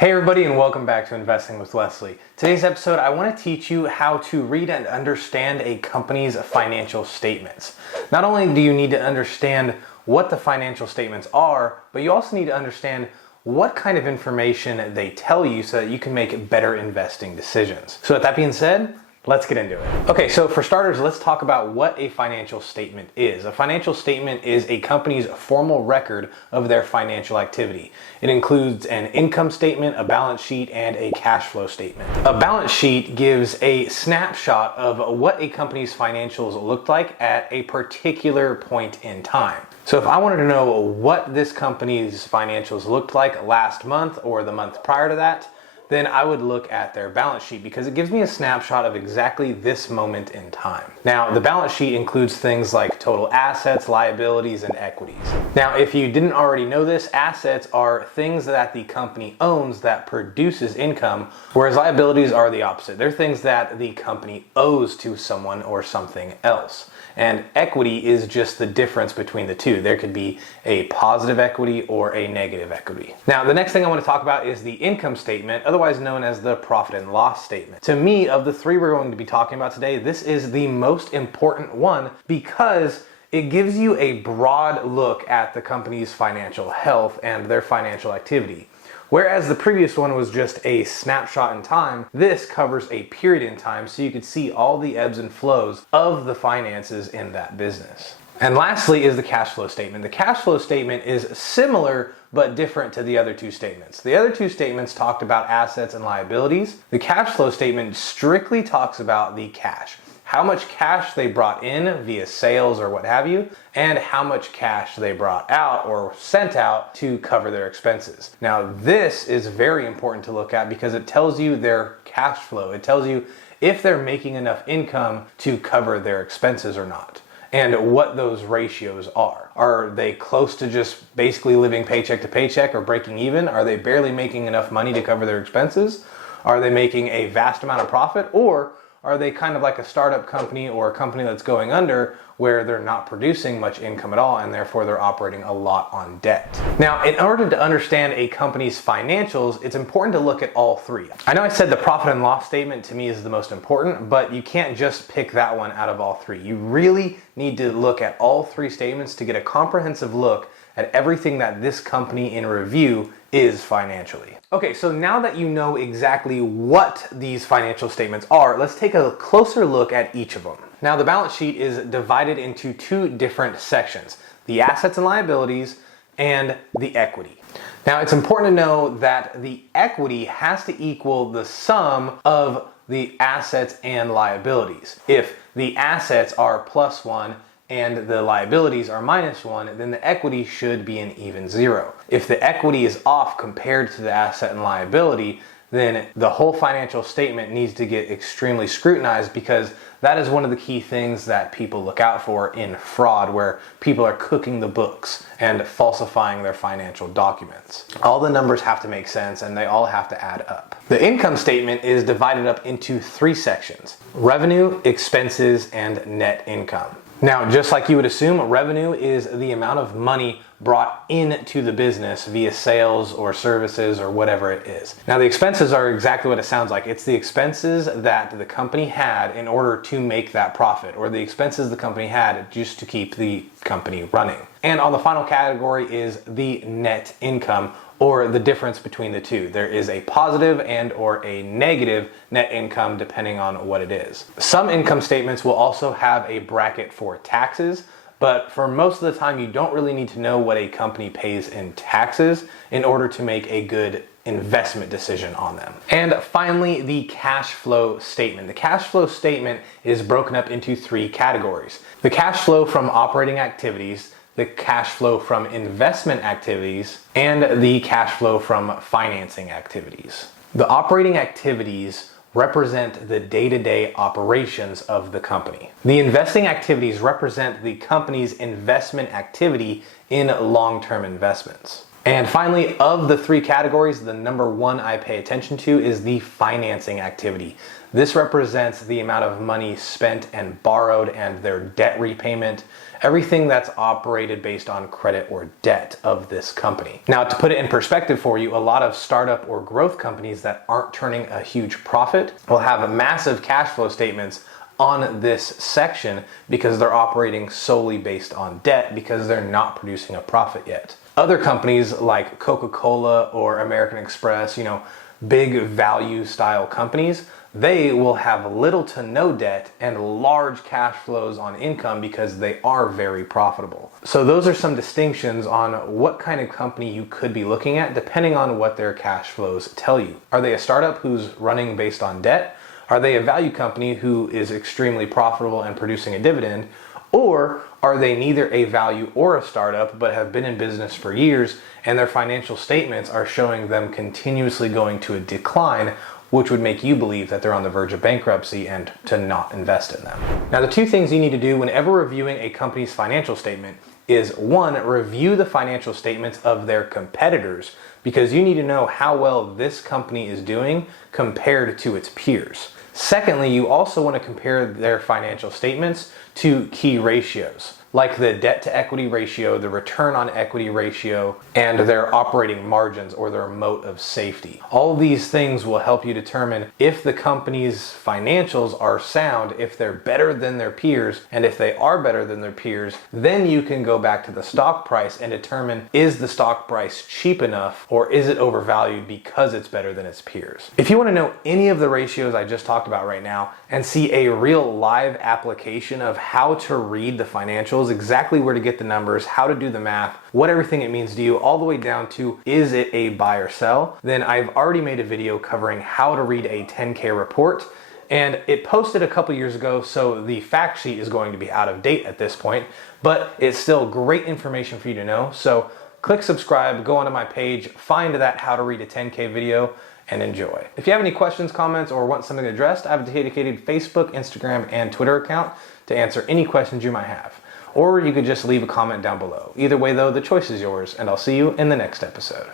Hey everybody, and welcome back to Investing with Wesley. Today's episode, I want to teach you how to read and understand a company's financial statements. Not only do you need to understand what the financial statements are, but you also need to understand what kind of information they tell you so that you can make better investing decisions. So with that being said, let's get into it. Okay, so for starters, let's talk about what a financial statement is. A financial statement is a company's formal record of their financial activity. It includes an income statement, a balance sheet, and a cash flow statement. A balance sheet gives a snapshot of what a company's financials looked like at a particular point in time. So if I wanted to know what this company's financials looked like last month or the month prior to that, then I would look at their balance sheet because it gives me a snapshot of exactly this moment in time. Now, the balance sheet includes things like total assets, liabilities, and equities. Now, if you didn't already know this, assets are things that the company owns that produces income, whereas liabilities are the opposite. They're things that the company owes to someone or something else. And equity is just the difference between the two. There could be a positive equity or a negative equity. Now, the next thing I want to talk about is the income statement, otherwise known as the profit and loss statement. To me, of the three we're going to be talking about today, this is the most important one because it gives you a broad look at the company's financial health and their financial activity. Whereas the previous one was just a snapshot in time, this covers a period in time so you could see all the ebbs and flows of the finances in that business. And lastly is the cash flow statement. The cash flow statement is similar but different to the other two statements. The other two statements talked about assets and liabilities. The cash flow statement strictly talks about the cash. How much cash they brought in via sales or what have you, and how much cash they brought out or sent out to cover their expenses. Now, this is very important to look at because it tells you their cash flow. It tells you if they're making enough income to cover their expenses or not, and what those ratios are. Are they close to just basically living paycheck to paycheck or breaking even? Are they barely making enough money to cover their expenses? Are they making a vast amount of profit? Or are they kind of like a startup company or a company that's going under where they're not producing much income at all and therefore they're operating a lot on debt? Now, in order to understand a company's financials, it's important to look at all three. I know I said the profit and loss statement to me is the most important, but you can't just pick that one out of all three. You really need to look at all three statements to get a comprehensive look at everything that this company in review is financially. Okay, so now that you know exactly what these financial statements are, let's take a closer look at each of them. Now, the balance sheet is divided into two different sections: the assets and liabilities and the equity. Now, it's important to know that the equity has to equal the sum of the assets and liabilities. If the assets are +1 and the liabilities are -1, then the equity should be an even zero. If the equity is off compared to the asset and liability, then the whole financial statement needs to get extremely scrutinized because that is one of the key things that people look out for in fraud, where people are cooking the books and falsifying their financial documents. All the numbers have to make sense and they all have to add up. The income statement is divided up into three sections: revenue, expenses, and net income. Now, just like you would assume, revenue is the amount of money brought into the business via sales or services or whatever it is. Now, the expenses are exactly what it sounds like. It's the expenses that the company had in order to make that profit, or the expenses the company had just to keep the company running. And on the final category is the net income, or the difference between the two. There is a positive and or a negative net income depending on what it is. Some income statements will also have a bracket for taxes, but for most of the time you don't really need to know what a company pays in taxes in order to make a good investment decision on them. And finally, the cash flow statement. The cash flow statement is broken up into three categories: the cash flow from operating activities, the cash flow from investment activities, and the cash flow from financing activities. The operating activities represent the day-to-day operations of the company. The investing activities represent the company's investment activity in long-term investments. And finally, of the three categories, the number one I pay attention to is the financing activity. This represents the amount of money spent and borrowed and their debt repayment, everything that's operated based on credit or debt of this company. Now, to put it in perspective for you, a lot of startup or growth companies that aren't turning a huge profit will have massive cash flow statements on this section because they're operating solely based on debt because they're not producing a profit yet. Other companies like Coca-Cola or American Express, big value style companies, they will have little to no debt and large cash flows on income because they are very profitable. So those are some distinctions on what kind of company you could be looking at depending on what their cash flows tell you. Are they a startup who's running based on debt? Are they a value company who is extremely profitable and producing a dividend? Or are they neither a value or a startup but have been in business for years and their financial statements are showing them continuously going to a decline, which would make you believe that they're on the verge of bankruptcy and to not invest in them. Now, the two things you need to do whenever reviewing a company's financial statement is one, review the financial statements of their competitors because you need to know how well this company is doing compared to its peers. Secondly, you also want to compare their financial statements to key ratios, like the debt to equity ratio, the return on equity ratio, and their operating margins or their moat of safety. All these things will help you determine if the company's financials are sound, if they're better than their peers, and if they are better than their peers, then you can go back to the stock price and determine, is the stock price cheap enough or is it overvalued because it's better than its peers? If you want to know any of the ratios I just talked about right now and see a real live application of how to read the financials, exactly where to get the numbers, how to do the math, what everything it means to you, all the way down to is it a buy or sell, then I've already made a video covering how to read a 10K report. And it posted a couple years ago, so the fact sheet is going to be out of date at this point, but it's still great information for you to know. So click subscribe, go onto my page, find that how to read a 10K video, and enjoy. If you have any questions, comments, or want something addressed, I have a dedicated Facebook, Instagram, and Twitter account to answer any questions you might have. Or you could just leave a comment down below. Either way though, the choice is yours, and I'll see you in the next episode.